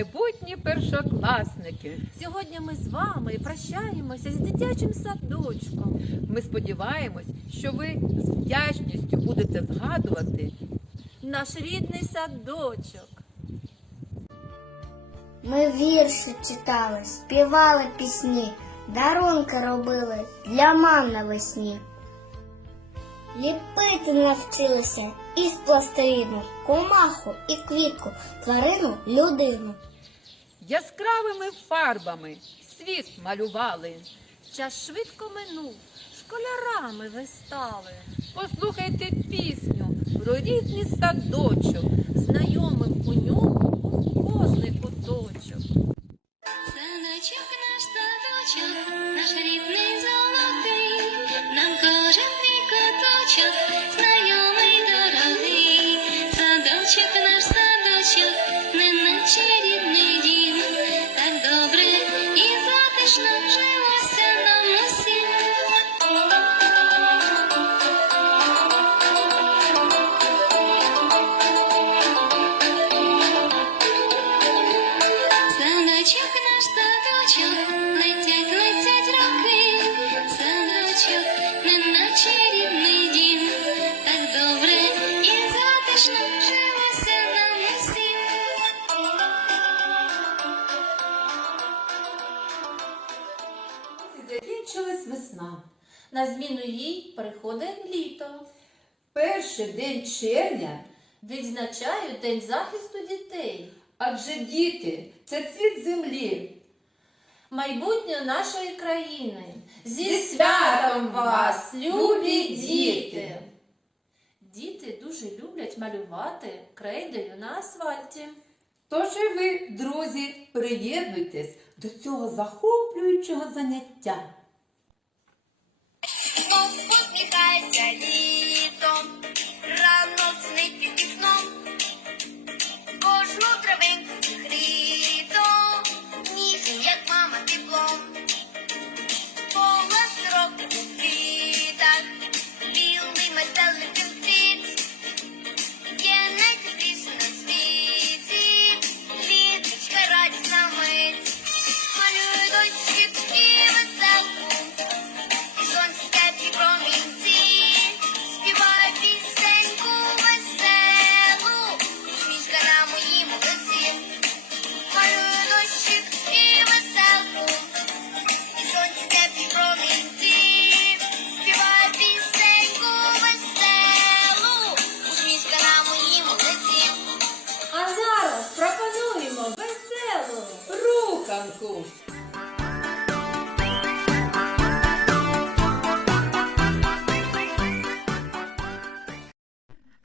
майбутні першокласники. Сьогодні ми з вами прощаємося з дитячим садочком. Ми сподіваємось, що ви з вдячністю будете згадувати Наш рідний садочок. Ми вірші читали, співали пісні, дарунки робили для мам навесні. Ліпити навчилися із пластиліну, комаху і квітку, тварину, людину. Яскравими фарбами. Світ малювали. Час швидко минув, школярами ви стали. Послухайте пісню про рідний садочок. Знайомим у ньому На зміну їй приходить літо. Перший день червня, Відзначають День захисту дітей. адже діти це цвіт землі. Майбутнє нашої країни. Зі святом вас, любі діти! Діти дуже люблять малювати крейдою на асфальті. Тож і ви, друзі, приєднуйтесь до цього захоплюючого заняття. Бог посміхається літом. Рано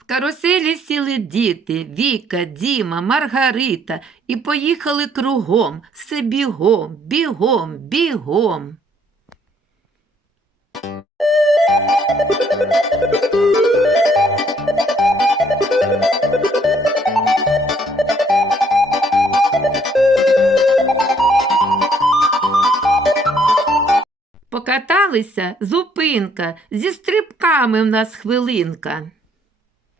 каруселі сіли діти Віка, Діма, Маргарита і поїхали кругом, все бігом, бігом, бігом. Покаталися зупинка, зі стрибками в нас хвилинка.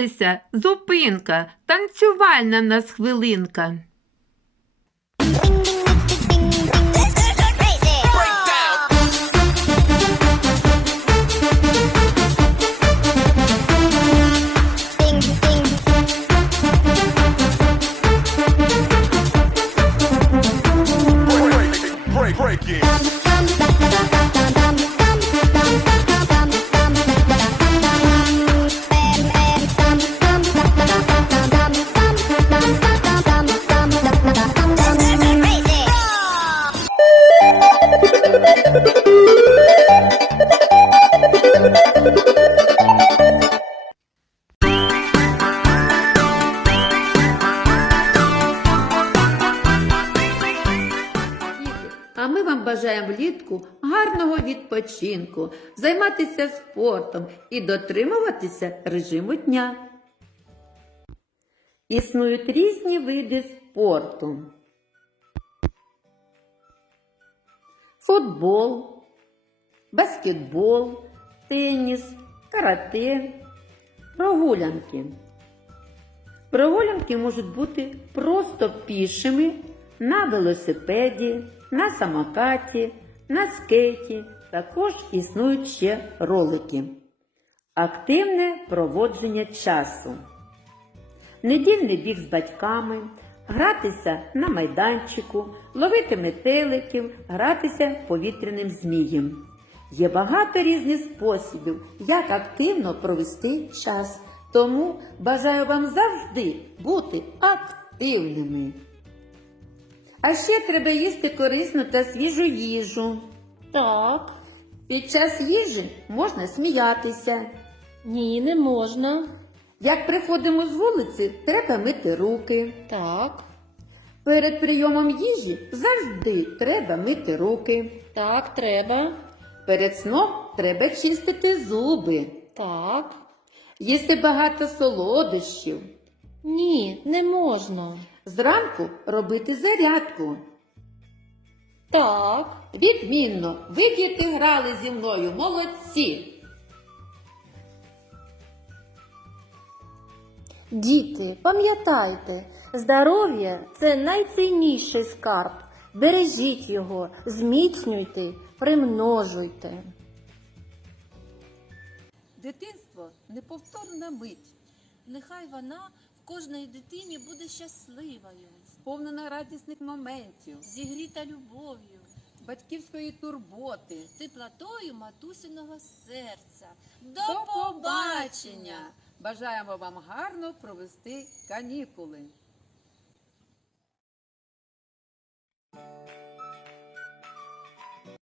Покаталися зупинка, танцювальна в нас хвилинка. Бажаємо влітку гарного відпочинку, займатися спортом і дотримуватися режиму дня. Існують різні види спорту. Футбол, баскетбол, теніс, карате, прогулянки. Прогулянки можуть бути просто пішими на велосипеді, на самокаті, на скейті. Також існують ще ролики. Активне проводження часу. Недільний біг з батьками, гратися на майданчику, ловити метеликів, гратися повітряним змієм. Є багато різних способів, як активно провести час. Тому бажаю вам завжди бути активними. А ще треба їсти корисну та свіжу їжу. Так. Під час їжі можна сміятися. Ні, не можна. Як приходимо з вулиці, треба мити руки. Так. Перед прийомом їжі завжди треба мити руки. Так, треба. Перед сном треба чистити зуби, Так. їсти багато солодощів. Ні, не можна. Зранку робити зарядку. Так. Відмінно, ви діти грали зі мною, молодці. Діти, пам'ятайте, здоров'я це найцінніший скарб. Бережіть його, зміцнюйте, примножуйте. Дитинство неповторна мить. Нехай вона кожної дитині буде щасливою, Сповнена радісних моментів, зігріта любов'ю, батьківської турботи. теплотою матусиного серця. До, До побачення! Бажаємо вам гарно провести канікули.